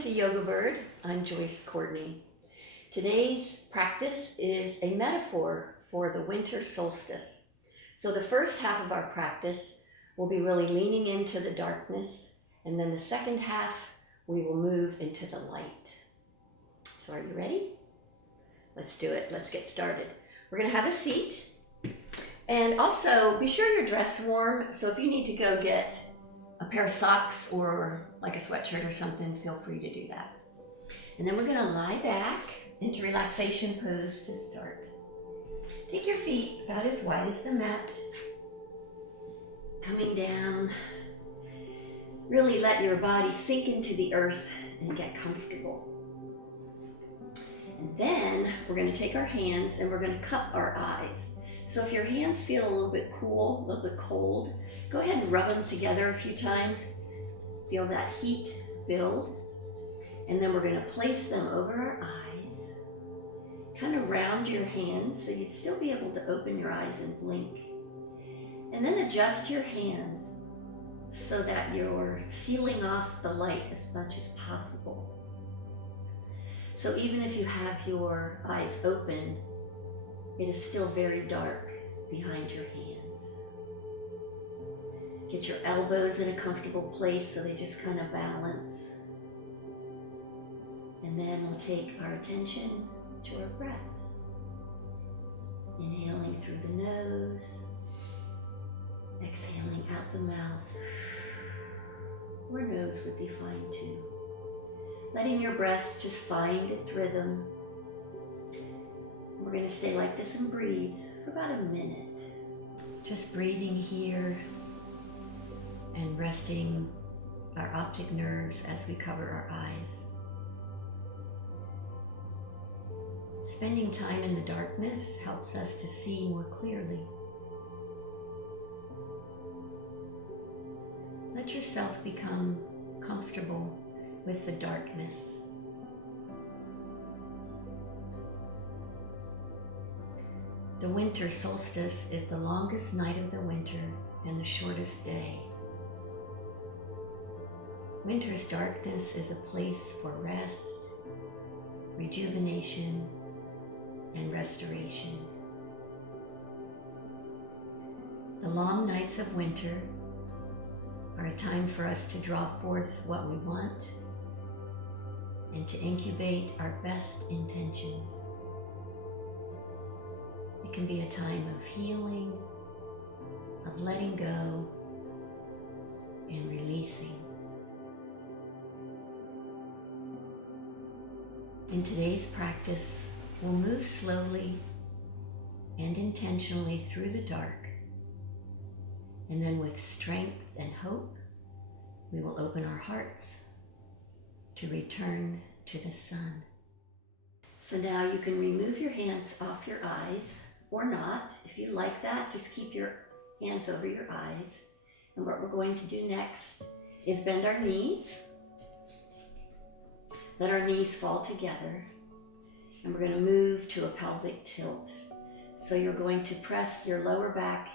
to Yoga Bird. I'm Joyce Courtney. Today's practice is a metaphor for the winter solstice. So the first half of our practice will be really leaning into the darkness, and then the second half we will move into the light. So are you ready? Let's do it. Let's get started. We're going to have a seat, and also be sure you're dressed warm. So if you need to go get a pair of socks or like a sweatshirt or something, feel free to do that. And then we're going to lie back into relaxation pose to start. Take your feet about as wide as the mat. Coming down. Really let your body sink into the earth and get comfortable. And then we're going to take our hands and we're going to cup our eyes. So if your hands feel a little bit cool, a little bit cold, go ahead and rub them together a few times. Feel that heat build. And then we're going to place them over our eyes. Kind of round your hands so you'd still be able to open your eyes and blink. And then adjust your hands so that you're sealing off the light as much as possible. So even if you have your eyes open, it is still very dark behind your hands. Get your elbows in a comfortable place so they just kind of balance. And then we'll take our attention to our breath. Inhaling through the nose, exhaling out the mouth, or nose would be fine too. Letting your breath just find its rhythm. We're going to stay like this and breathe for about a minute. Just breathing here and resting our optic nerves as we cover our eyes. Spending time in the darkness helps us to see more clearly. Let yourself become comfortable with the darkness. The winter solstice is the longest night of the winter and the shortest day. Winter's darkness is a place for rest, rejuvenation, and restoration. The long nights of winter are a time for us to draw forth what we want and to incubate our best intentions. It can be a time of healing, of letting go, and releasing. In today's practice, we'll move slowly and intentionally through the dark, and then with strength and hope, we will open our hearts to return to the sun. So now you can remove your hands off your eyes, or not. If you like that, just keep your hands over your eyes. And what we're going to do next is bend our knees. Let our knees fall together. And we're going to move to a pelvic tilt. So you're going to press your lower back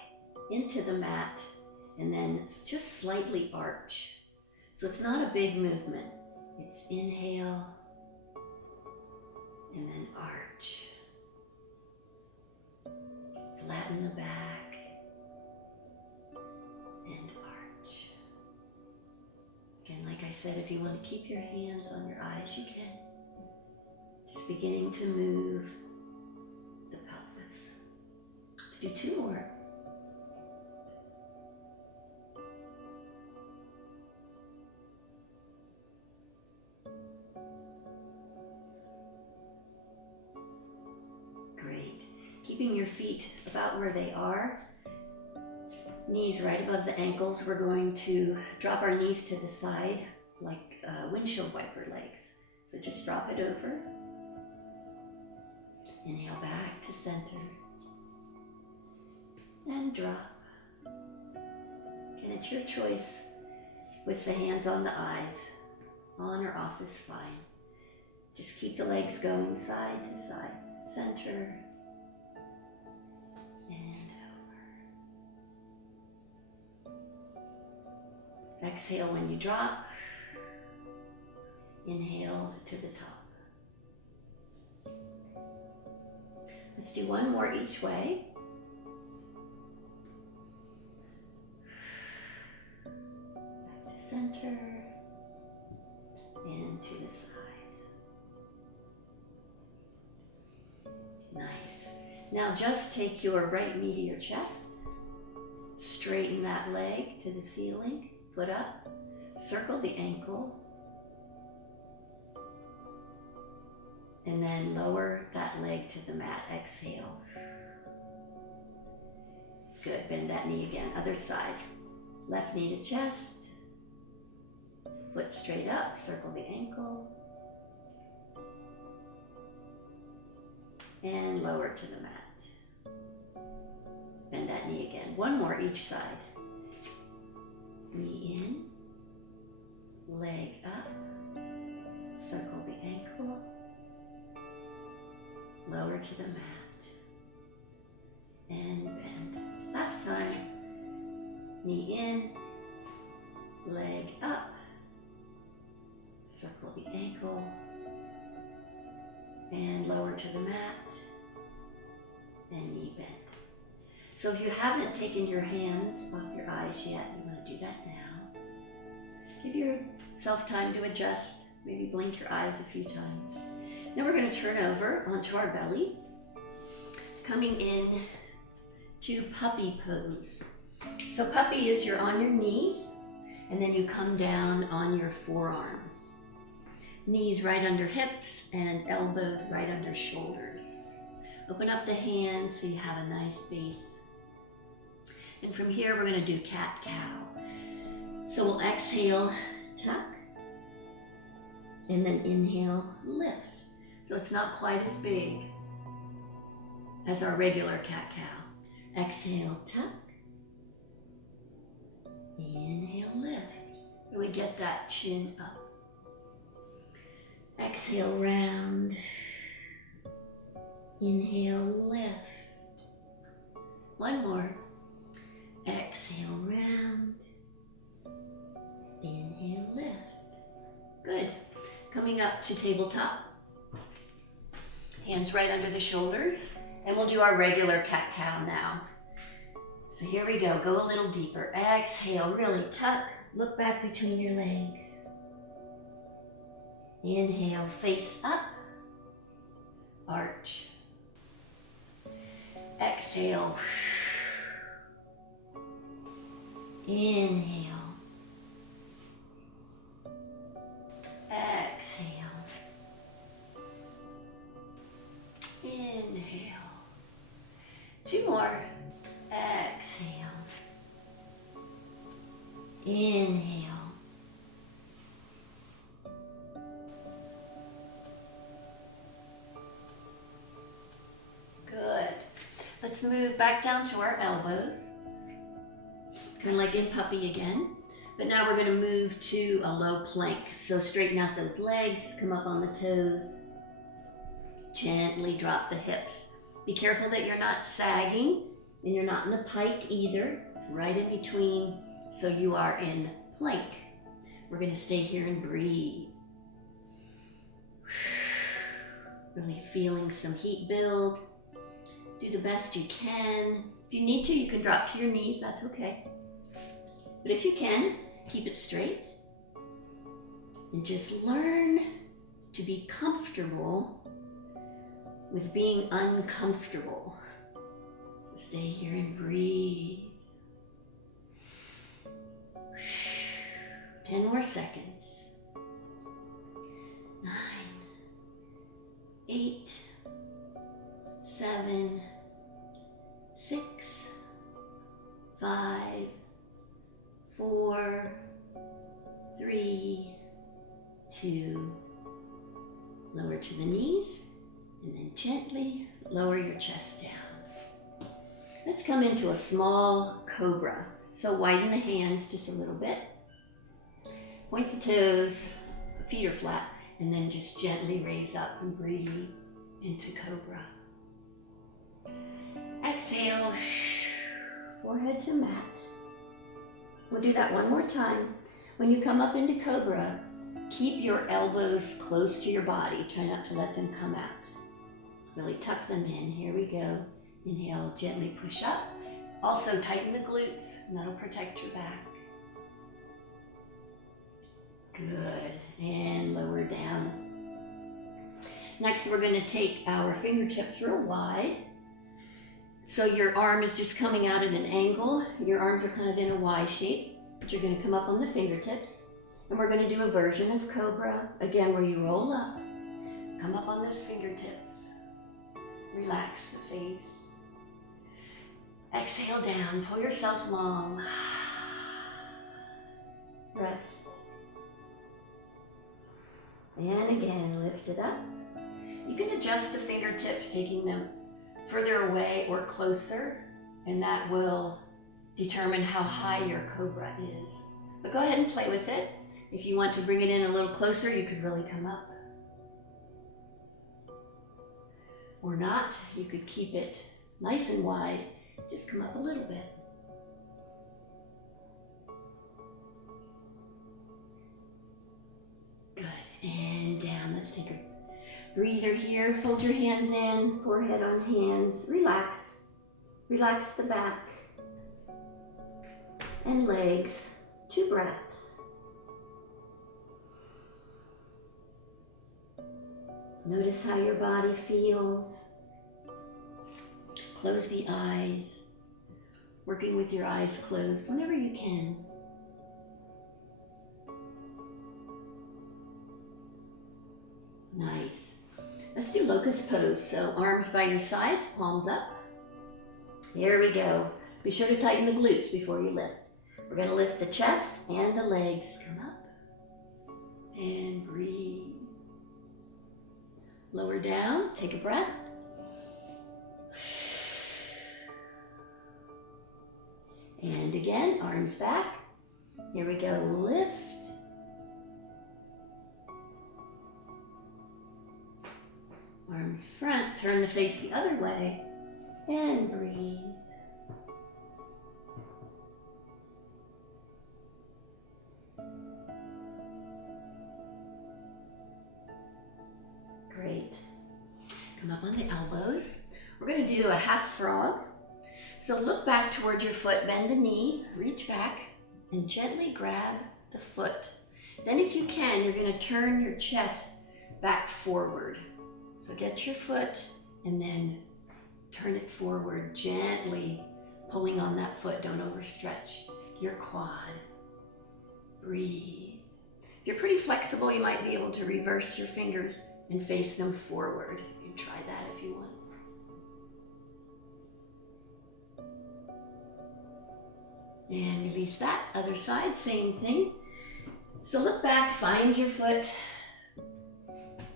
into the mat and then just slightly arch. So it's not a big movement. It's inhale and then arch. Flatten the back and arch. Again, like I said, if you want to keep your hands on your eyes, you can. Just beginning to move the pelvis. Let's do two more. Great. Keeping your feet about where they are. Knees right above the ankles. We're going to drop our knees to the side like windshield wiper legs. So just drop it over. Inhale back to center. And drop. And it's your choice with the hands on the eyes. On or off is fine. Just keep the legs going side to side. Center. And over. Exhale when you drop. Inhale to the top. Let's do one more each way. Back to center and to the side. Nice. Now just take your right knee to your chest. Straighten that leg to the ceiling, foot up. Circle the ankle. And then lower that leg to the mat. Exhale. Good. Bend that knee again. Other side. Left knee to chest. Foot straight up. Circle the ankle. And lower to the mat. Bend that knee again. One more each side. Knee in. Leg up. Circle the ankle. Lower to the mat. And bend. Last time. Knee in. Leg up. Circle the ankle. And lower to the mat. And knee bend. So if you haven't taken your hands off your eyes yet, you want to do that now. Give yourself time to adjust. Maybe blink your eyes a few times. Then we're going to turn over onto our belly, coming in to puppy pose. So puppy is you're on your knees, and then you come down on your forearms. Knees right under hips and elbows right under shoulders. Open up the hands so you have a nice base. And from here, we're going to do cat-cow. So we'll exhale, tuck, and then inhale, lift. So it's not quite as big as our regular cat-cow. Exhale, tuck. Inhale, lift. Really get that chin up. Exhale, round. Inhale, lift. One more. Exhale, round. Inhale, lift. Good. Coming up to tabletop. Hands right under the shoulders. And we'll do our regular cat-cow now. So here we go. Go a little deeper. Exhale, really tuck. Look back between your legs. Inhale, face up. Arch. Exhale. Inhale. Exhale. Inhale. Two more. Exhale. Inhale. Good. Let's move back down to our elbows. Kind of like in puppy again. But now we're going to move to a low plank. So straighten out those legs, come up on the toes. Gently drop the hips. Be careful that you're not sagging and you're not in a pike either. It's right in between, so you are in plank. We're going to stay here and breathe. Really feeling some heat build. Do the best you can. If you need to, you can drop to your knees. That's okay. But if you can, keep it straight. And just learn to be comfortable with being uncomfortable. Stay here and breathe. 10 more seconds. 9, 8, 7, 6, 5, 4, 3, 2. Lower to the knees. And then gently lower your chest down. Let's come into a small cobra. So widen the hands just a little bit. Point the toes, feet are flat, and then just gently raise up and breathe into cobra. Exhale, forehead to mat. We'll do that one more time. When you come up into cobra, Keep your elbows close to your body. Try not to let them come out. Really tuck them in. Here we go. Inhale, gently push up. Also tighten the glutes, and that'll protect your back. Good, and lower down. Next, we're gonna take our fingertips real wide. So your arm is just coming out at an angle. Your arms are kind of in a Y shape, but you're gonna come up on the fingertips. And we're gonna do a version of Cobra, again, where you roll up, come up on those fingertips. Relax the face. Exhale down, pull yourself long. Rest. And again, lift it up. You can adjust the fingertips, taking them further away or closer, and that will determine how high your Cobra is. But go ahead and play with it. If you want to bring it in a little closer, you could really come up. Or not, you could keep it nice and wide. Just come up a little bit. Good, and down. Let's take a breather here. Fold your hands in, forehead on hands. Relax. Relax the back and legs. 2 breaths. Notice how your body feels. Close the eyes, working with your eyes closed whenever you can. Nice. Let's do locust pose. So arms by your sides, palms up. Here we go. Be sure to tighten the glutes before you lift. We're going to lift the chest and the legs. Come up and breathe. Lower down, take a breath. And again, arms back. Here we go, lift. Arms front, turn the face the other way, and breathe. Great. Come up on the elbows. We're going to do a half frog. So look back toward your foot, bend the knee, reach back, and gently grab the foot. Then if you can, you're going to turn your chest back forward. So get your foot and then turn it forward, gently pulling on that foot. Don't overstretch your quad. Breathe. If you're pretty flexible, you might be able to reverse your fingers and face them forward. You can try that if you want. And release that. Other side, same thing. So look back, find your foot.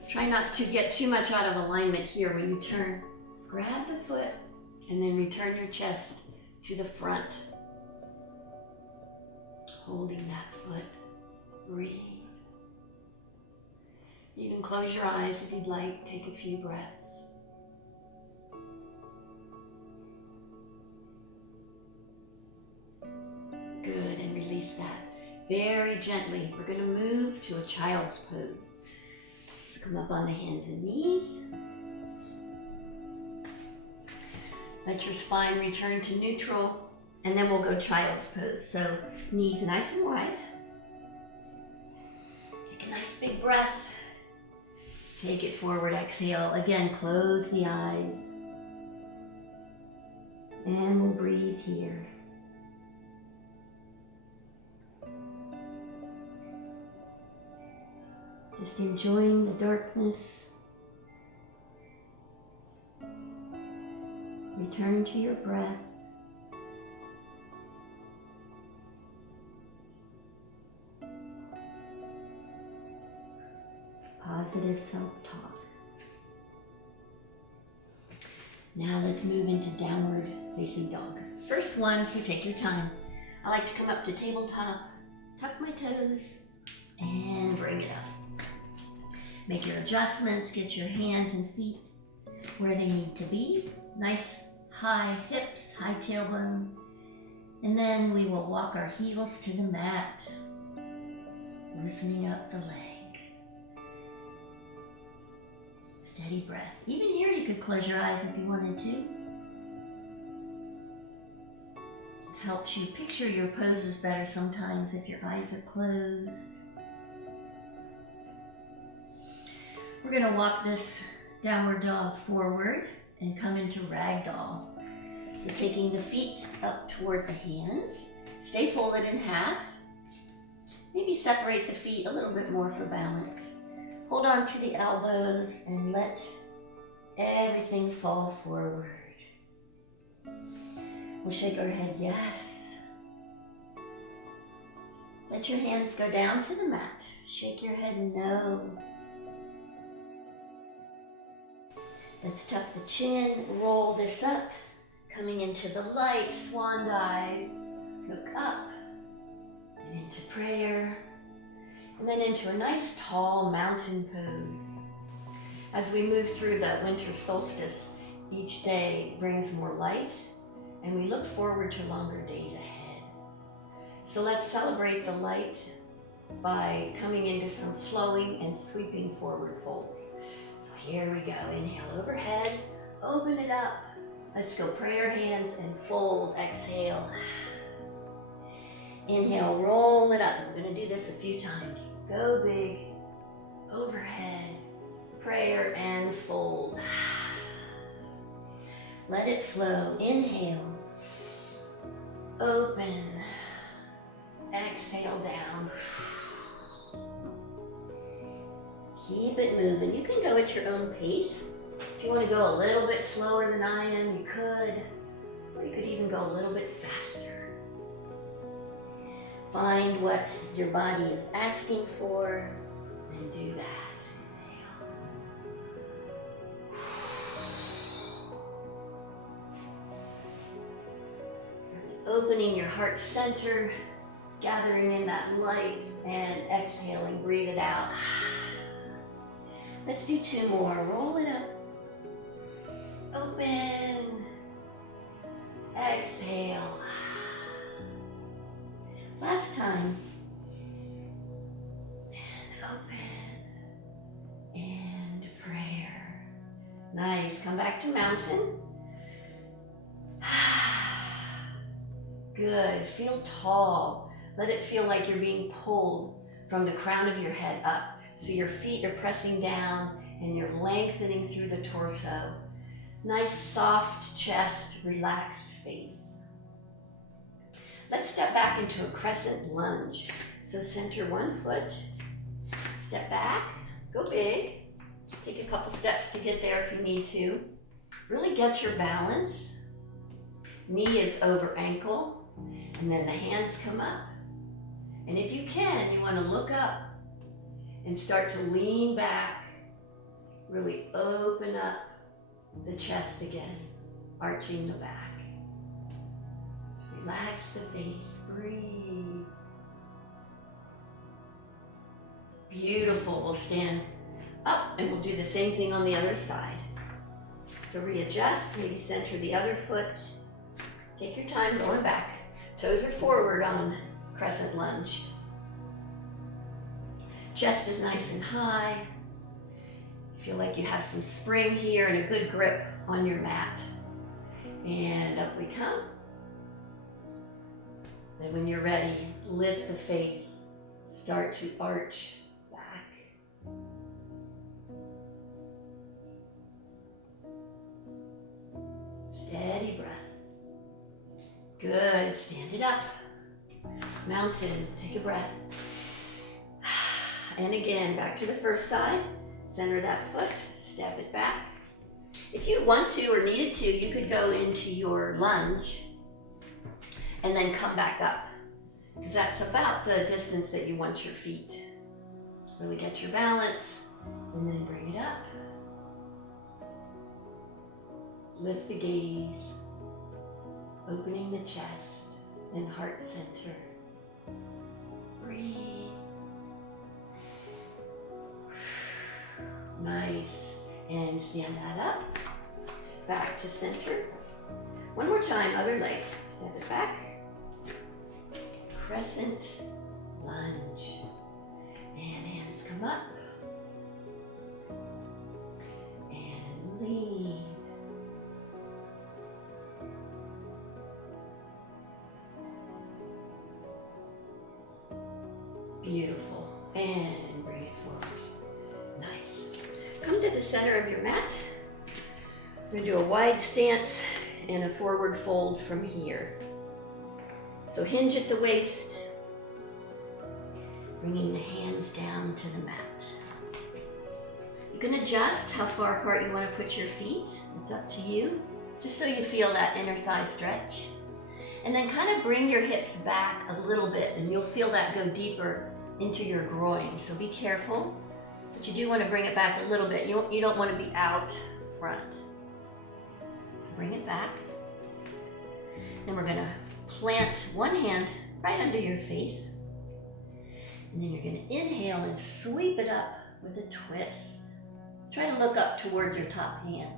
Try not to get too much out of alignment here when you turn. Grab the foot and then return your chest to the front. Holding that foot. Breathe. You can close your eyes if you'd like. Take a few breaths. Good, and release that. Very gently, we're going to move to a child's pose. So come up on the hands and knees. Let your spine return to neutral, and then we'll go child's pose. So knees nice and wide. Take a nice big breath. Take it forward, exhale. Again, close the eyes. And we'll breathe here. Just enjoying the darkness. Return to your breath. Positive self-talk. Now let's move into downward facing dog. First one, so take your time. I like to come up to tabletop, tuck my toes, and bring it up. Make your adjustments, get your hands and feet where they need to be. Nice high hips, high tailbone. And then we will walk our heels to the mat, loosening up the leg. Steady breath. Even here you could close your eyes if you wanted to. It helps you picture your poses better sometimes if your eyes are closed. We're going to walk this downward dog forward and come into ragdoll. So taking the feet up toward the hands, stay folded in half. Maybe separate the feet a little bit more for balance. Hold on to the elbows and let everything fall forward. We'll shake our head yes. Let your hands go down to the mat. Shake your head no. Let's tuck the chin, roll this up, coming into the light swan dive. Look up and into prayer, and then into a nice tall mountain pose. As we move through the winter solstice, each day brings more light, and we look forward to longer days ahead. So let's celebrate the light by coming into some flowing and sweeping forward folds. So here we go. Inhale overhead, open it up. Let's go prayer hands and fold. Exhale. Inhale, roll it up. We're going to do this a few times. Go big, overhead, prayer and fold. Let it flow. Inhale, open, exhale down. Keep it moving. You can go at your own pace. If you want to go a little bit slower than I am, you could. Or you could even go a little bit faster. Find what your body is asking for and do that. Really opening your heart center, gathering in that light, and exhaling, breathe it out. Let's do two more. Roll it up. Open. Exhale. Last time. And open. And prayer. Nice. Come back to mountain. Good. Feel tall. Let it feel like you're being pulled from the crown of your head up. So your feet are pressing down and you're lengthening through the torso. Nice soft chest, relaxed face. Let's step back into a crescent lunge. So center one foot, step back, go big. Take a couple steps to get there if you need to. Really get your balance. Knee is over ankle, and then the hands come up. And if you can, you want to look up and start to lean back, really open up the chest again, arching the back. Relax the face, breathe. Beautiful, we'll stand up and we'll do the same thing on the other side. So readjust, maybe center the other foot. Take your time going back. Toes are forward on crescent lunge. Chest is nice and high. Feel like you have some spring here and a good grip on your mat. And up we come. Then when you're ready, lift the face. Start to arch back. Steady breath. Good. Stand it up. Mountain. Take a breath. And again, back to the first side. Center that foot. Step it back. If you want to or needed to, you could go into your lunge and then come back up, because that's about the distance that you want your feet. Really get your balance and then bring it up. Lift the gaze, opening the chest and heart center. Breathe. Nice. And stand that up. Back to center. One more time, other leg. Step it back. Crescent lunge. And hands come up. Beautiful. And bring it forward. Nice. Come to the center of your mat. We're going to do a wide stance and a forward fold from here. So hinge at the waist, bringing the hands down to the mat. You can adjust how far apart you want to put your feet. It's up to you, just so you feel that inner thigh stretch. And then kind of bring your hips back a little bit, and you'll feel that go deeper into your groin. So be careful, but you do want to bring it back a little bit. You don't want to be out front. So bring it back. Then we're going to plant one hand right under your face. And then you're going to inhale and sweep it up with a twist. Try to look up toward your top hand.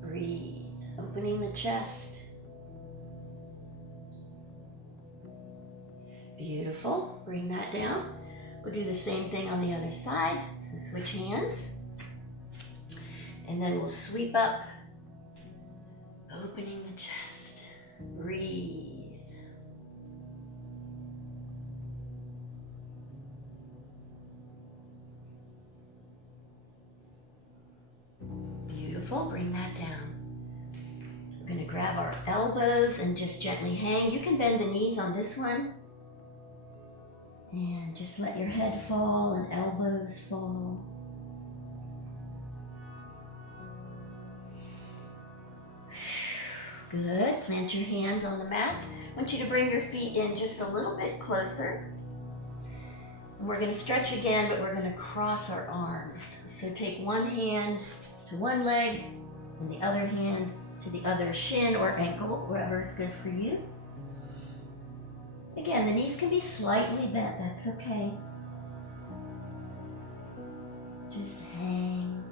Breathe, opening the chest. Beautiful. Bring that down. We'll do the same thing on the other side. So switch hands. And then we'll sweep up, opening the chest. Breathe. Beautiful. Bring that down. We're going to grab our elbows and just gently hang. You can bend the knees on this one. And just let your head fall and elbows fall. Good. Plant your hands on the mat. I want you to bring your feet in just a little bit closer. And we're going to stretch again, but we're going to cross our arms. So take one hand to one leg and the other hand to the other shin or ankle, wherever is good for you. Again, the knees can be slightly bent, that's okay. Just hang,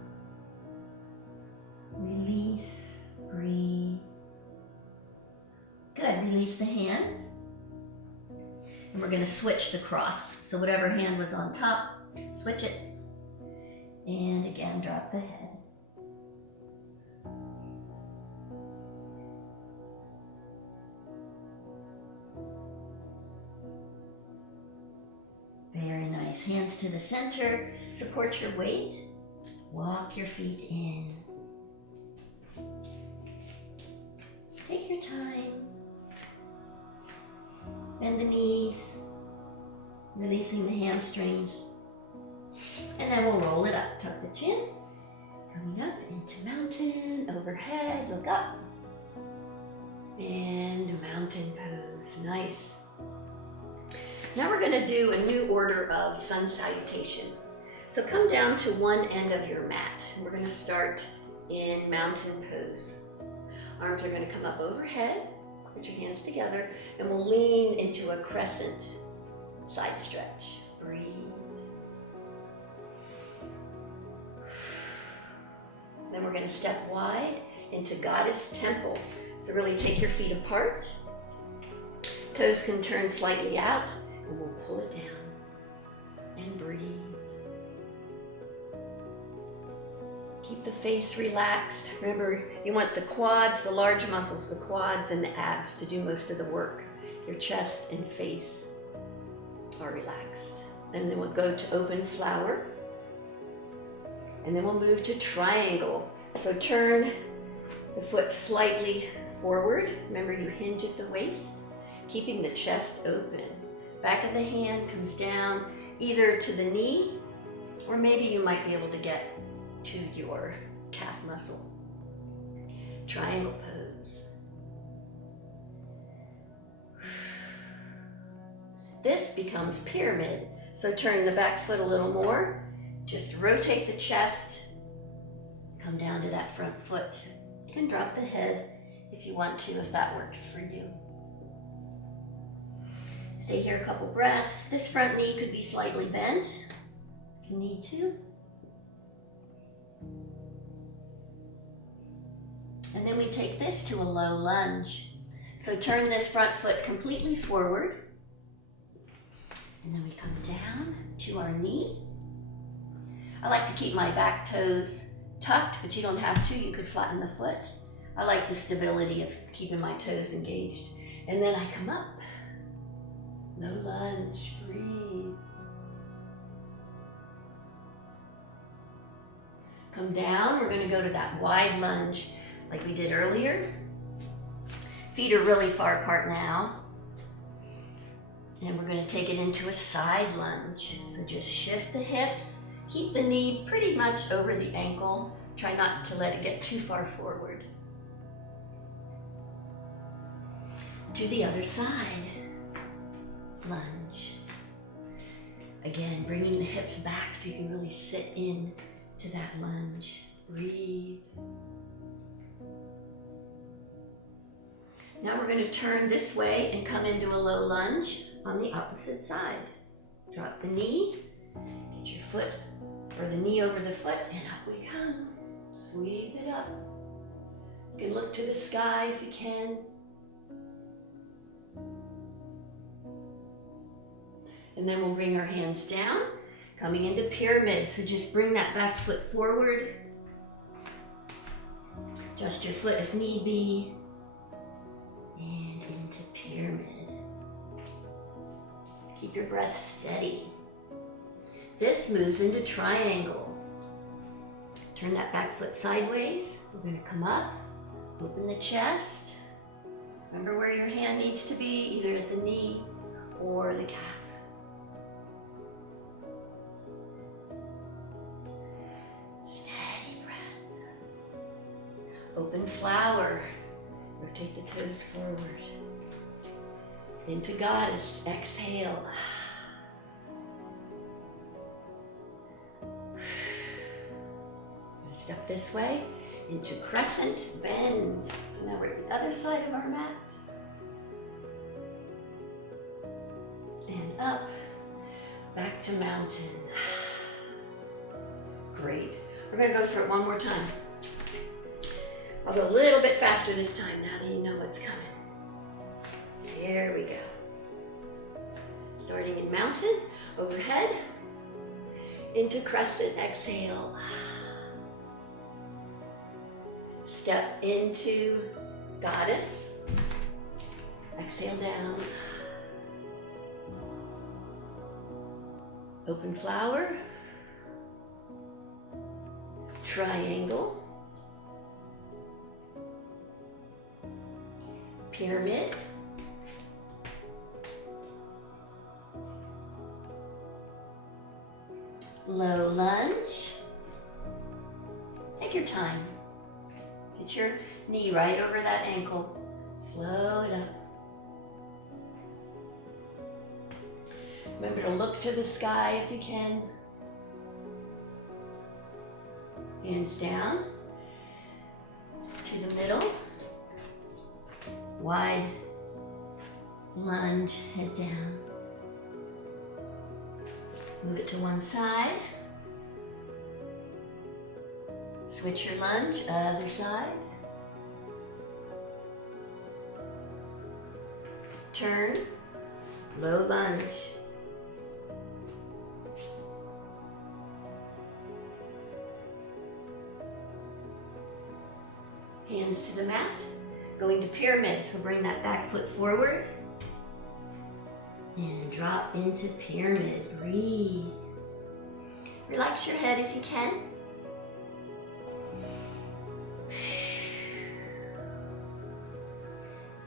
release, breathe. Good, release the hands. And we're gonna switch the cross. So whatever hand was on top, switch it. And again, drop the head. Very nice. Hands to the center. Support your weight. Walk your feet in. Take your time. Bend the knees. Releasing the hamstrings. And then we'll roll it up. Tuck the chin. Coming up into mountain. Overhead. Look up. And mountain pose. Nice. Now we're going to do a new order of sun salutation. So come down to one end of your mat. We're going to start in mountain pose. Arms are going to come up overhead. Put your hands together and we'll lean into a crescent side stretch. Breathe. Then we're going to step wide into Goddess Temple. So really take your feet apart. Toes can turn slightly out. And we'll pull it down and breathe. Keep the face relaxed. Remember, you want the quads, the large muscles, the quads and the abs to do most of the work. Your chest and face are relaxed. And then we'll go to open flower. And then we'll move to triangle. So turn the foot slightly forward. Remember, you hinge at the waist, keeping the chest open. Back of the hand comes down either to the knee, or maybe you might be able to get to your calf muscle. Triangle pose. This becomes pyramid. So turn the back foot a little more. Just rotate the chest. Come down to that front foot. You can drop the head if you want to, if that works for you. Stay here a couple breaths. This front knee could be slightly bent if you need to. And then we take this to a low lunge. So turn this front foot completely forward. And then we come down to our knee. I like to keep my back toes tucked, but you don't have to. You could flatten the foot. I like the stability of keeping my toes engaged. And then I come up. Low lunge, breathe. Come down, we're gonna go to that wide lunge like we did earlier. Feet are really far apart now. And we're gonna take it into a side lunge. So just shift the hips, keep the knee pretty much over the ankle. Try not to let it get too far forward. To the other side, lunge. Again, bringing the hips back so you can really sit in to that lunge. Breathe. Now we're going to turn this way and come into a low lunge on the opposite side. Drop the knee, get your foot or the knee over the foot, and up we come. Sweep it up. You can look to the sky if you can. And then we'll bring our hands down, coming into pyramid. So just bring that back foot forward. Adjust your foot if need be. And into pyramid. Keep your breath steady. This moves into triangle. Turn that back foot sideways. We're going to come up, open the chest. Remember where your hand needs to be, either at the knee or the calf. Steady breath. Open flower. Rotate the toes forward. Into goddess. Exhale. Step this way into crescent bend. So now we're at the other side of our mat. And up, back to mountain. Great. We're going to go through it one more time. I'll go a little bit faster this time now that you know what's coming. Here we go. Starting in mountain, overhead, into crescent, exhale. Step into goddess. Exhale down. Open flower. Triangle. Pyramid. Low lunge. Take your time. Get your knee right over that ankle. Flow it up. Remember to look to the sky if you can. Hands down. To the middle. Wide lunge, head down. Move it to one side. Switch your lunge, other side. Turn, low lunge. Hands to the mat. Going to pyramid, so bring that back foot forward. And drop into pyramid. Breathe. Relax your head if you can.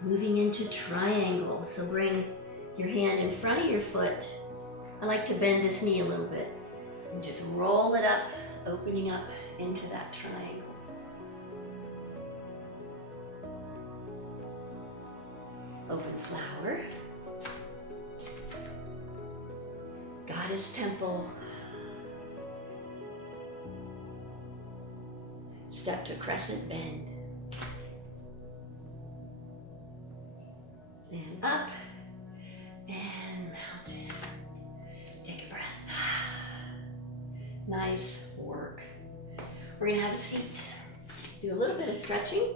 Moving into triangle, so bring your hand in front of your foot. I like to bend this knee a little bit and just roll it up, opening up into that triangle. Open flower. Goddess temple. Step to crescent bend. Stand up and mountain. Take a breath. Nice work. We're gonna have a seat. Do a little bit of stretching.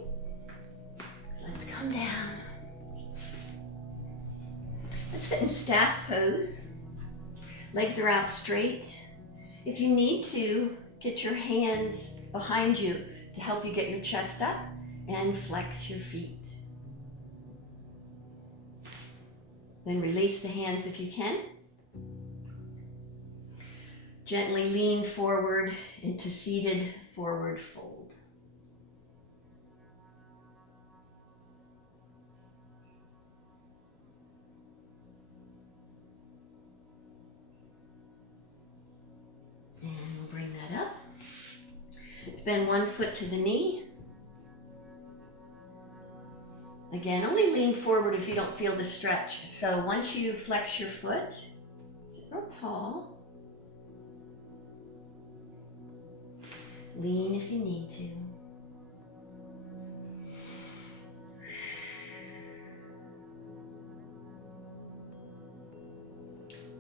So let's come down. Let's sit in staff pose. Legs are out straight. If you need to, get your hands behind you to help you get your chest up and flex your feet. Then release the hands if you can. Gently lean forward into seated forward fold. And we'll bring that up. Bend one foot to the knee. Again, only lean forward if you don't feel the stretch. So once you flex your foot, sit real tall. Lean if you need to.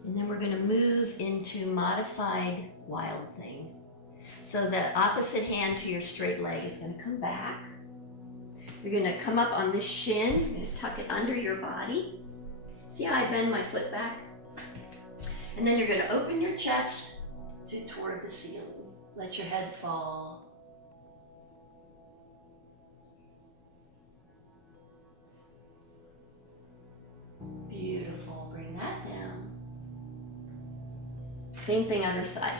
And then we're going to move into modified wild thing. So the opposite hand to your straight leg is going to come back. You're going to come up on this shin. You're going to tuck it under your body. See how I bend my foot back? And then you're going to open your chest toward the ceiling. Let your head fall. Beautiful. Bring that down. Same thing other side.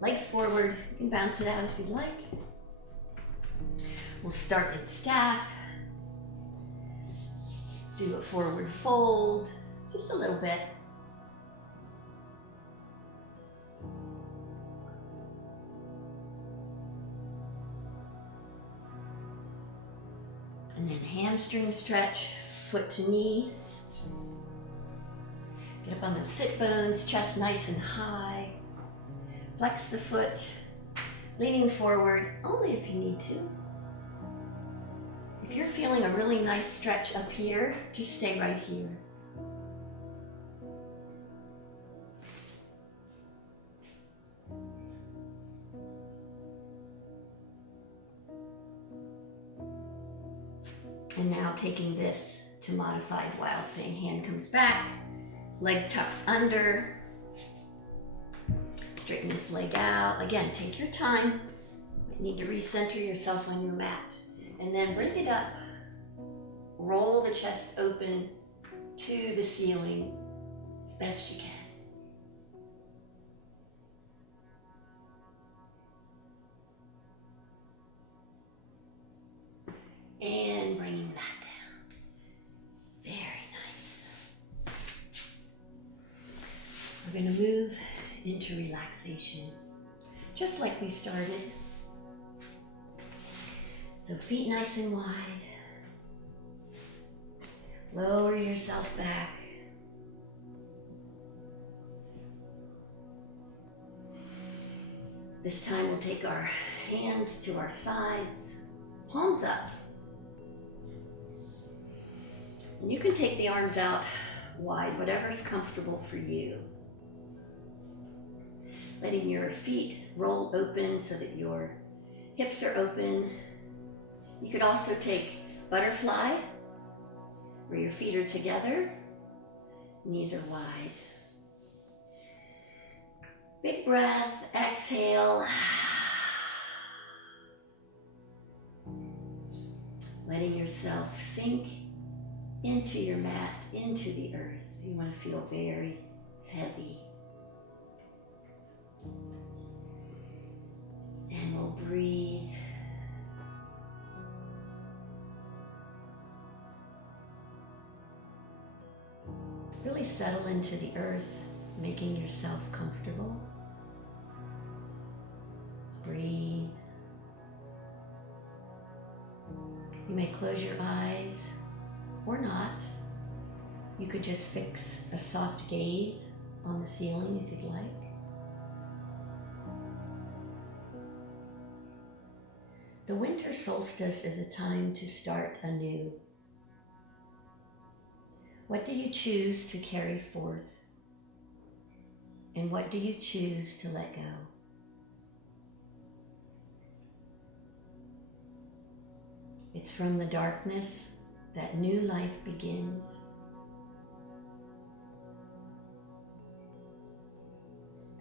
Legs forward. You can bounce it out if you'd like. We'll start in staff. Do a forward fold, just a little bit. And then hamstring stretch, foot to knee. Get up on those sit bones, chest nice and high. Flex the foot, leaning forward, only if you need to. If you're feeling a really nice stretch up here, just stay right here. And now taking this to modified wild thing. Hand comes back, leg tucks under. Straighten this leg out. Again, take your time. Might need to recenter yourself on your mat. And then bring it up. Roll the chest open to the ceiling as best you can. And bringing that down. Very nice. We're going to move into relaxation, just like we started. So feet nice and wide. Lower yourself back. This time we'll take our hands to our sides, palms up. And you can take the arms out wide, whatever's comfortable for you. Letting your feet roll open so that your hips are open. You could also take butterfly, where your feet are together, knees are wide. Big breath, exhale. Letting yourself sink into your mat, into the earth. You want to feel very heavy. And we'll breathe. Really settle into the earth, making yourself comfortable. Breathe. You may close your eyes or not. You could just fix a soft gaze on the ceiling if you'd like. The winter solstice is a time to start anew. What do you choose to carry forth? And what do you choose to let go? It's from the darkness that new life begins.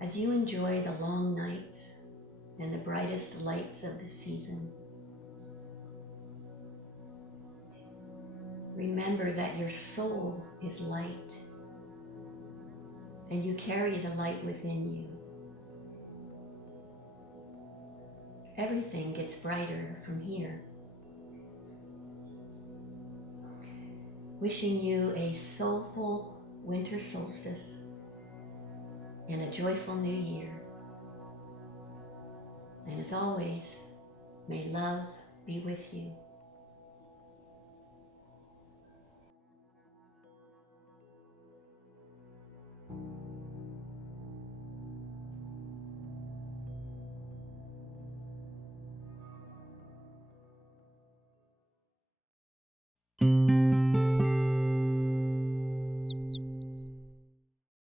As you enjoy the long nights and the brightest lights of the season, Remember that your soul is light, and you carry the light within you. Everything gets brighter from here. Wishing you a soulful winter solstice and a joyful new year. And as always, may love be with you.